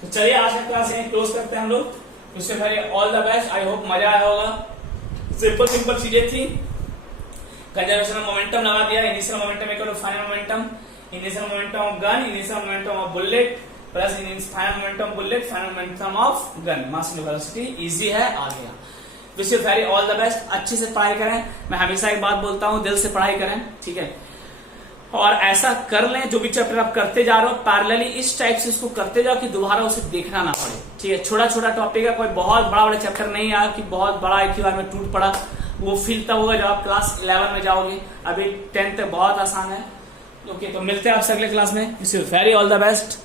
तो चलिए आज का क्लास यहीं क्लोज करते हैं हम लोग। उससे पहले all the best, I hope मजा आया होगा। सिंपल सिंपल चीजें थी, कंजर्वेशन ऑफ मोमेंटम लगा दिया, initial momentum equal to final momentum, initial momentum of gun, initial momentum of bullet plus final momentum bullet, final momentum of gun, mass velocity. Easy है, आ गया। Wish you very all the best, अच्छे से पढ़ाई करें। मैं हमेशा एक बात बोलता हूं, दिल से पढ़ाई करें, ठीक है, और ऐसा कर लें जो भी चैप्टर आप करते जा रहे हो पैरेलली इस टाइप से इसको करते जाओ कि दोबारा उसे देखना ना पड़े। ठीक है, छोटा छोटा टॉपिक है, कोई बहुत बड़ा बड़ा चैप्टर नहीं आया कि बहुत बड़ा एक ही बार में टूट पड़ा। वो फील तब होगा जब आप क्लास 11 में जाओगे, अभी 10th तक बहुत आसान है। ओके, तो मिलते हैं आपसे अगले क्लास में। Wish you very all the best.